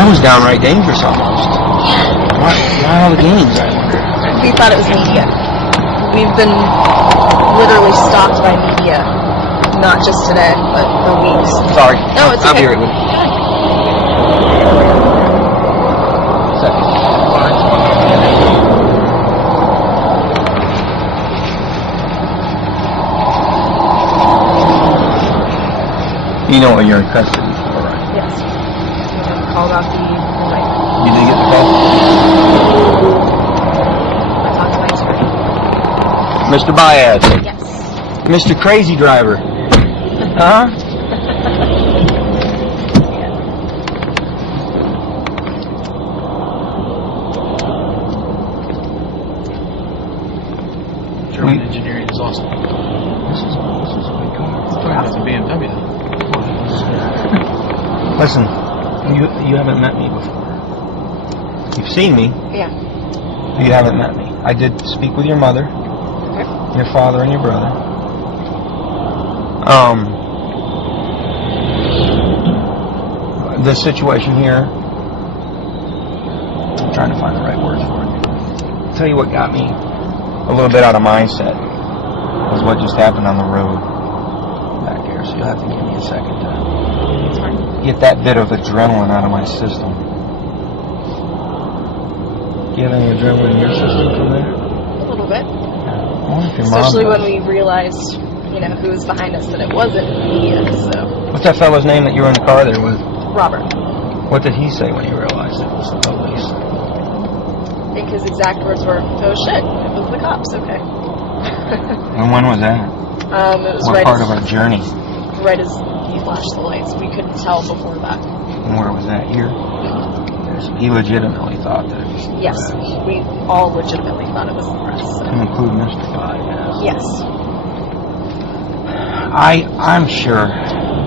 That was downright dangerous almost. Why all the games, I wonder? We thought it was media. We've been literally stalked by media. Not just today, but for weeks. Sorry. No, it's I'll okay. be right with you. You know what you're in custody for, right? Yes. We called off the night. You did get the call? I talked to my attorney. Mr. Baez. Yes. Mr. Crazy Driver. Huh? German engineering is awesome. This is a good car. It's a BMW though. Listen, you haven't met me before. You've seen me. Yeah. You haven't met me. I did speak with your mother, Okay. your father, and your brother. The situation here, I'm trying to find the right words for it. I'll tell you what got me a little bit out of mindset was what just happened on the road back there. So you'll have to give me a second to get that bit of adrenaline out of my system. Do you have any adrenaline in your system from there? A little bit. I wonder if your mom Especially does. when we realized, who was behind us, that it wasn't media, so. What's that fellow's name that you were in the car there with? Robert. What did he say when he realized it was the police? I think his exact words were, "Oh shit, it was the cops, okay." And when was that? It was What right part as, of our journey? right as he flashed the lights. We couldn't tell before that. And where was that? Here? So he legitimately thought that it was the Yes, press. we all legitimately thought it was the press. So. To include Mr. Baez. Yes. I'm sure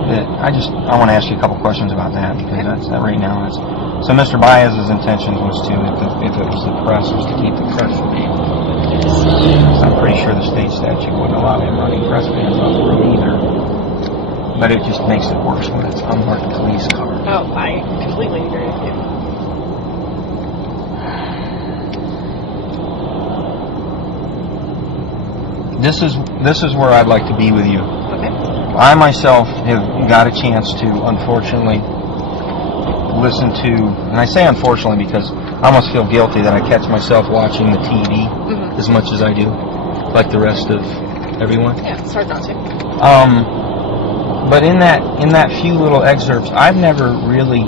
that I want to ask you a couple questions about that because that's that right now. So Mr. Baez's intentions was to, if it was the press, was to keep the press from being. I'm pretty sure the state statute wouldn't allow him running press vans on the road either. But it just makes it worse when it's unmarked police car. Oh, I completely agree with you. This is where I'd like to be with you. Okay. I myself have got a chance to, unfortunately, listen to, and I say unfortunately because I almost feel guilty that I catch myself watching the TV as much as I do, like the rest of everyone. Yeah, it's hard not to. But in that few little excerpts, I've never really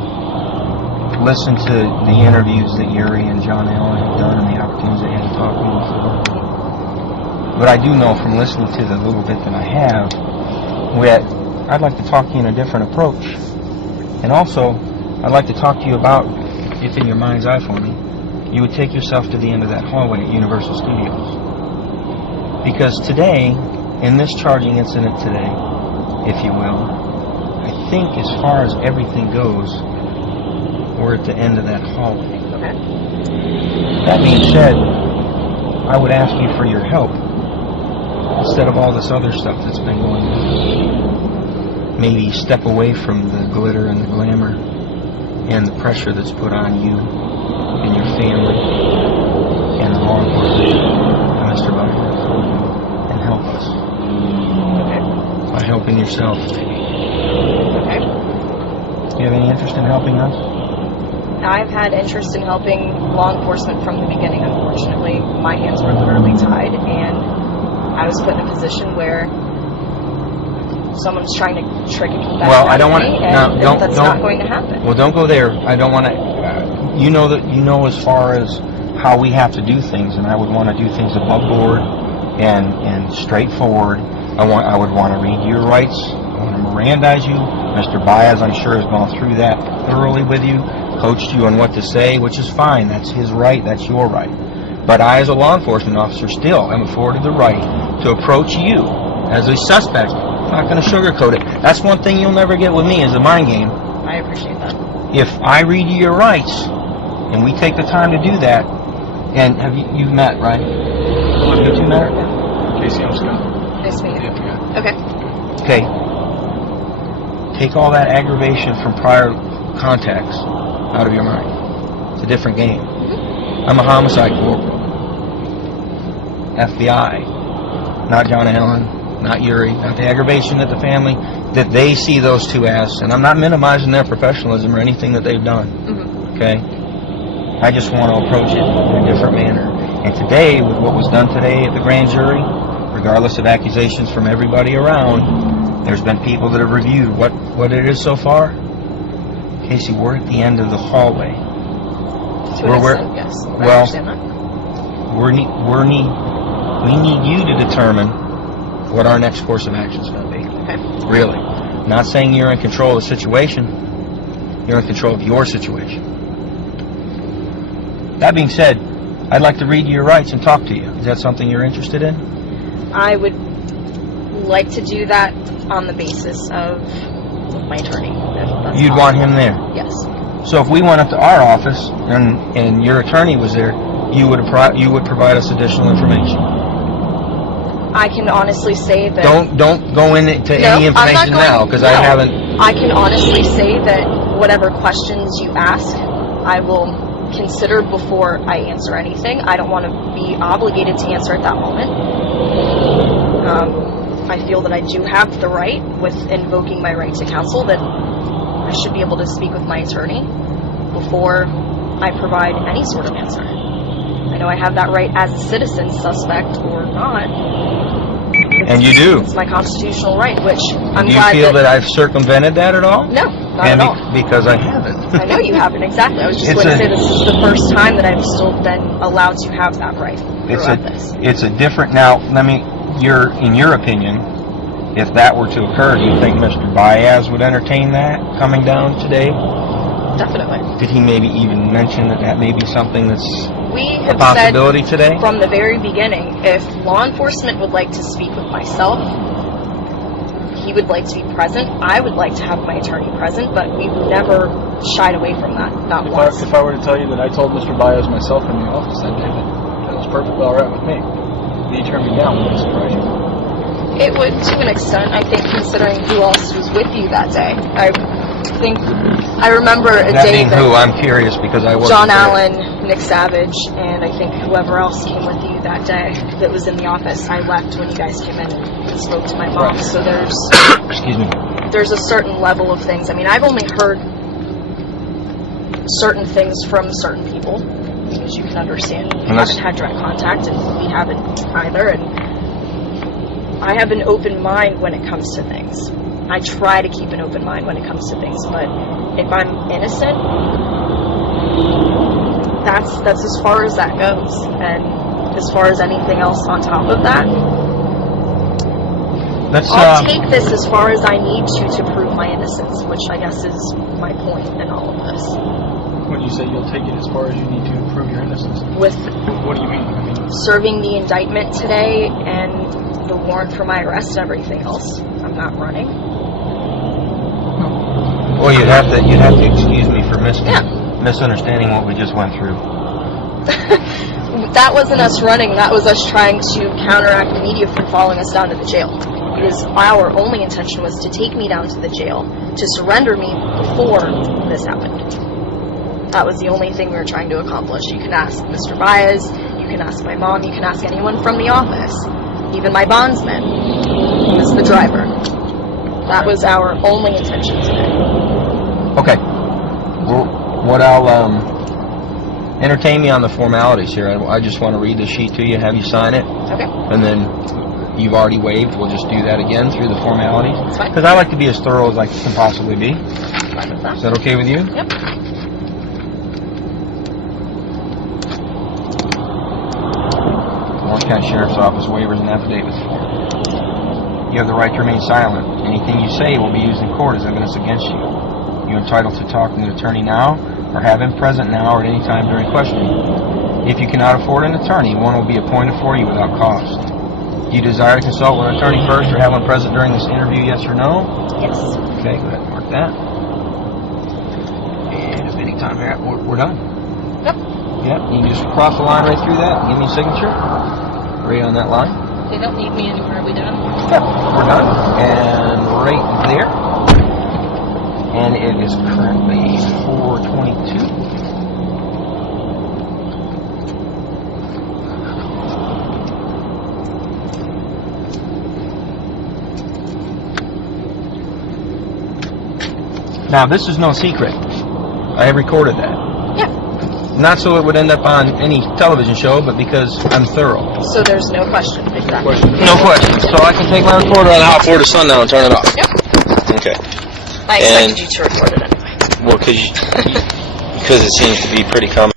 listened to the interviews that Yuri and John Allen have done and the opportunities they had to talk to me before. But I do know from listening to the little bit that I have that I'd like to talk to you in a different approach. And also, I'd like to talk to you about, if in your mind's eye for me, you would take yourself to the end of that hallway at Universal Studios. Because today, in this charging incident today, if you will, I think as far as everything goes, we're at the end of that hallway. Okay. That being said, I would ask you for your help instead of all this other stuff that's been going on. Maybe step away from the glitter and the glamour and the pressure that's put on you and your family and the law enforcement and Mr. Baez and help us. Okay. By helping yourself. Okay. Do you have any interest in helping us? I've had interest in helping law enforcement from the beginning, unfortunately. My hands were literally tied, and I was put in a position where someone's trying to trick and keep Well, I don't want to. No, that's not going to happen. Well, don't go there. I don't want to. You know as far as how we have to do things, and I would want to do things above board and straightforward. I would want to read your rights. I want to Mirandize you. Mr. Baez, I'm sure, has gone through that thoroughly with you, coached you on what to say, which is fine. That's his right. That's your right. But I, as a law enforcement officer, still am afforded the right to approach you as a suspect. I'm not going to sugarcoat it. That's one thing you'll never get with me is a mind game. I appreciate that. If I read you your rights, and we take the time to do that, and you've met, right? You two met? Casey, I'm Scott. Nice to meet you. Yeah. Okay. Okay. Take all that aggravation from prior contacts out of your mind. It's a different game. I'm a homicide corporal. FBI, not John Allen, not Yuri, not the aggravation that the family, that they see those two as. And I'm not minimizing their professionalism or anything that they've done. Okay? I just want to approach it in a different manner. And today, with what was done today at the grand jury, regardless of accusations from everybody around, there's been people that have reviewed what it is so far. Casey, we're at the end of the hallway. To an extent, yes. I understand that. We need you to determine what our next course of action is going to be. Okay. Really. Not saying you're in control of the situation. You're in control of your situation. That being said, I'd like to read your rights and talk to you. Is that something you're interested in? I would like to do that on the basis of my attorney. You'd want him there? Yes. So if we went up to our office and your attorney was there, you would provide us additional information. I can honestly say that... Don't go into any information now, because I haven't... I can honestly say that whatever questions you ask, I will consider before I answer anything. I don't want to be obligated to answer at that moment. I feel that I do have the right, with invoking my right to counsel, that I should be able to speak with my attorney before I provide any sort of answer. I know I have that right as a citizen, suspect or not. And you do. It's my constitutional right, which I'm glad that... Do you feel that I've circumvented that at all? No, not at all. Because I haven't. I know you haven't, exactly. I was just going to say this is the first time that I've still been allowed to have that right throughout this. It's a different... Now, in your opinion, if that were to occur, do you think Mr. Baez would entertain that coming down today? Definitely. Did he maybe even mention that may be something that's we a possibility today? From the very beginning, if law enforcement would like to speak with myself, he would like to be present. I would like to have my attorney present, but we've never shied away from that. Not once. If I were to tell you that I told Mr. Baez myself in the office that day that was perfectly all right with me, he turned me down. Would it surprise you? It would, to an extent, I think, considering who else was with you that day. I remember a that day being that who? I'm curious because I wasn't John there. Allen, Nick Savage, and I think whoever else came with you that day that was in the office. I left when you guys came in and spoke to my mom. So Excuse me. There's a certain level of things. I mean, I've only heard certain things from certain people, as you can understand. We haven't had direct contact, and we haven't either. And I have an open mind when it comes to things. I try to keep an open mind when it comes to things, but if I'm innocent, that's as far as that goes. And as far as anything else on top of that, I'll take this as far as I need to prove my innocence, which I guess is my point in all of this. When you say you'll take it as far as you need to prove your innocence? With what do you mean? Serving the indictment today and the warrant for my arrest and everything else. I'm not running. Well, you'd have to excuse me for misunderstanding what we just went through. That wasn't us running. That was us trying to counteract the media from following us down to the jail. Because our only intention was to take me down to the jail, to surrender me before this happened. That was the only thing we were trying to accomplish. You can ask Mr. Baez, you can ask my mom, you can ask anyone from the office, even my bondsman, who was the driver. That was our only intention today. Okay. Well, entertain me on the formalities here. I just want to read the sheet to you, have you sign it. Okay. And then you've already waived. We'll just do that again through the formalities. That's fine. Because I like to be as thorough as I can possibly be. Fine with that. Is that okay with you? Yep. Warren County Sheriff's Office waivers and affidavits form. You have the right to remain silent. Anything you say will be used in court as evidence against you. You're entitled to talk to the attorney now or have him present now or at any time during questioning. If you cannot afford an attorney, one will be appointed for you without cost. Do you desire to consult with an attorney first or have one present during this interview, yes or no? Yes. Okay, go ahead and mark that. And if any time here, we're done. Yep. Yep, you can just cross the line right through that and give me a signature. Right on that line. They don't need me anymore. Are we done? Yep, we're done. And right there. And it is currently 4:22. Now, this is no secret. I have recorded that. Yeah. Not so it would end up on any television show, but because I'm thorough. So there's no question. Exactly. No question. So I can take my recorder on the hot 4 to sun now and turn it off. Yep. Okay. I expected you to record it anyway. Well, because it seems to be pretty common.